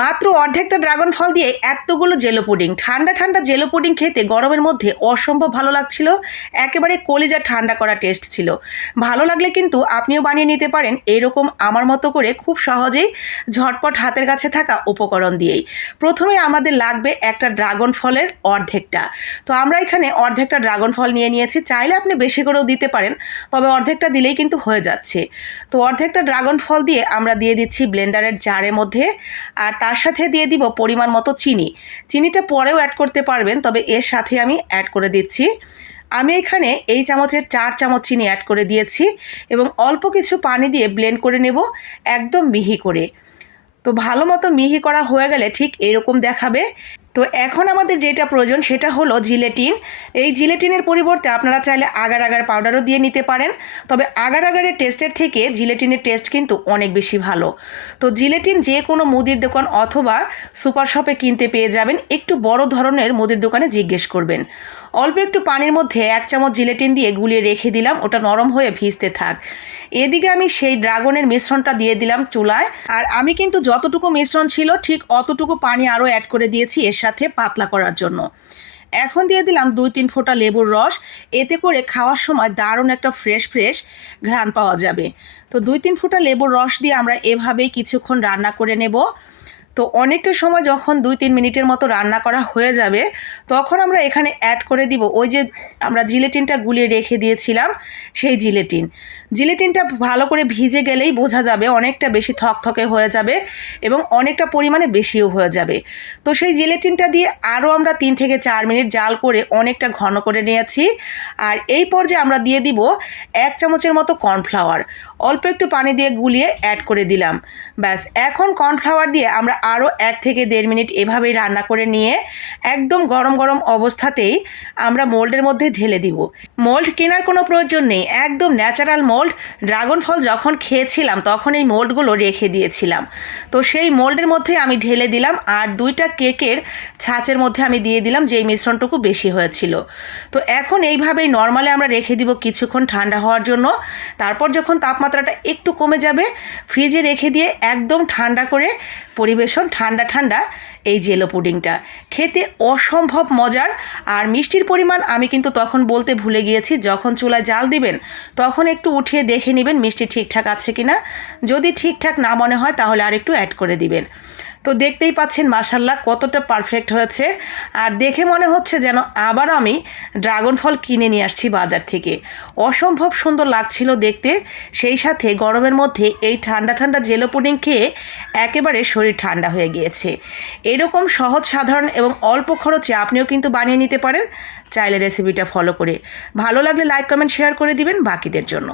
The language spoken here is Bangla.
মাত্র অর্ধেকটা ড্রাগন ফল দিয়ে এতগুলো জেলো পুডিং। ঠান্ডা ঠান্ডা জেলো পুডিং খেতে গরমের মধ্যে অসম্ভব ভালো লাগছিল। একেবারে কলিজা ঠান্ডা করা টেস্ট ছিল। ভালো লাগলে কিন্তু আপনিও বানিয়ে নিতে পারেন এরকম আমার মতো করে খুব সহজেই ঝটপট হাতের কাছে থাকা উপকরণ দিয়েই। প্রথমে আমাদের লাগবে একটা ড্রাগন ফলের অর্ধেকটা। তো আমরা এখানে অর্ধেকটা ড্রাগন ফল নিয়ে নিয়েছি। চাইলে আপনি বেশি করেও দিতে পারেন, তবে অর্ধেকটা দিলেই কিন্তু হয়ে যাচ্ছে। তো অর্ধেকটা ড্রাগন ফল দিয়ে আমরা দিয়ে দিচ্ছি ব্লেন্ডারের জারের মধ্যে। আর তার সাথে দিয়ে দিব পরিমাণ মতো চিনি। চিনিটা পরেও অ্যাড করতে পারবেন, তবে এর সাথে আমি অ্যাড করে দিচ্ছি। আমি এখানে এই চামচের চার চামচ চিনি অ্যাড করে দিয়েছি এবং অল্প কিছু পানি দিয়ে ব্লেন্ড করে নেব একদম মিহি করে। তো ভালো মতো মিহি করা হয়ে গেলে ঠিক এরকম দেখাবে। তো এখন আমাদের যেটা প্রয়োজন সেটা হলো জিলেটিন। এই জিলেটিনের পরিবর্তে আপনারা চাইলে আগার আগার পাউডারও দিয়ে নিতে পারেন। তবে আগার আগারের টেস্টের থেকে জিলেটিনের টেস্ট কিন্তু অনেক বেশি ভালো। তো জিলেটিন যে কোনো মুদির দোকান অথবা সুপার শপে কিনতে পেয়ে যাবেন। একটু বড় ধরনের মুদির দোকানে জিজ্ঞেস করবেন। অল্প একটু পানির মধ্যে এক চামচ জিলেটিন দিয়ে গুলিয়ে রেখে দিলাম, ওটা নরম হয়ে ভিজতে থাক। এদিকে আমি সেই ড্রাগনের মিশ্রণটা দিয়ে দিলাম চুলায়, আর আমি কিন্তু যতটুকু মিশ্রণ ছিল ঠিক অতটুকু পানি আরও অ্যাড করে দিয়েছি এর সাথে পাতলা করার জন্য। এখন দিয়ে দিলাম দুই তিন ফোঁটা লেবুর রস, এতে করে খাওয়ার সময় দারুণ একটা ফ্রেশ ফ্রেশ ঘ্রাণ পাওয়া যাবে। তো দুই তিন ফোঁটা লেবুর রস দিয়ে আমরা এভাবেই কিছুক্ষণ রান্না করে নেব। তো অনেকটা সময় যখন দুই তিন মিনিটের মতো রান্না করা হয়ে যাবে, তখন আমরা এখানে অ্যাড করে দিব ওই যে আমরা জিলেটিনটা গুলিয়ে রেখে দিয়েছিলাম, সেই জিলেটিন। জিলেটিনটা ভালো করে ভিজে গেলেই বোঝা যাবে অনেকটা বেশি থকথকে হয়ে যাবে এবং অনেকটা পরিমাণে বেশিও হয়ে যাবে। তো সেই জিলেটিনটা দিয়ে আরও আমরা তিন থেকে চার মিনিট জাল করে অনেকটা ঘন করে নিয়েছি। আর এই পর্যায়ে আমরা দিয়ে দিব এক চামচের মতো কর্নফ্লাওয়ার। অল্প একটু পানি দিয়ে গুলিয়ে অ্যাড করে দিলাম। ব্যাস, এখন কর্নফ্লাওয়ার দিয়ে আমরা আরও এক থেকে দেড় মিনিট এভাবেই রান্না করে নিয়ে একদম গরম গরম অবস্থাতেই আমরা মোল্ডের মধ্যে ঢেলে দিব। মোল্ড কেনার কোনো প্রয়োজন নেই। একদম ন্যাচারাল মোল্ড। ড্রাগন ফল যখন খেয়েছিলাম তখন এই মোল্ডগুলো রেখে দিয়েছিলাম। তো সেই মোল্ডের মধ্যে আমি ঢেলে দিলাম আর দুইটা কেকের ছাঁচের মধ্যে আমি দিয়ে দিলাম যেই মিশ্রণটুকু বেশি হয়েছিল। তো এখন এইভাবেই নর্মালে আমরা রেখে দিব কিছুক্ষণ ঠান্ডা হওয়ার জন্য। তারপর যখন তাপমাত্রাটা একটু কমে যাবে, ফ্রিজে রেখে দিয়ে একদম ঠান্ডা করে পরিবেশন ঠান্ডা ঠান্ডা এই জেলো পুডিংটা। খেতে অসম্ভব মজার। আর মিষ্টির পরিমাণ আমি কিন্তু তখন বলতে ভুলে গিয়েছি, যখন চুলা জাল দিবেন, তখন একটু উঠিয়ে দেখে নেবেন মিষ্টি ঠিকঠাক আছে কি না যদি ঠিকঠাক না মনে হয়, তাহলে আর একটু অ্যাড করে দিবেন। তো দেখতেই পাচ্ছেন মাসাল্লাহ কতটা পারফেক্ট হয়েছে। আর দেখে মনে হচ্ছে যেন আবার আমি ড্রাগন ফল কিনে নিয়ে আসছি বাজার থেকে। অসম্ভব সুন্দর লাগছিল দেখতে। সেই সাথে গরমের মধ্যে এই ঠান্ডা ঠান্ডা জেলো পুডিং খেয়ে একেবারে শরীর ঠান্ডা হয়ে গিয়েছে। এরকম সহজ, সাধারণ এবং অল্প খরচে আপনিও কিন্তু বানিয়ে নিতে পারেন। চাইলে রেসিপিটা ফলো করে। ভালো লাগলে লাইক কমেন্ট শেয়ার করে দিবেন বাকিদের জন্য।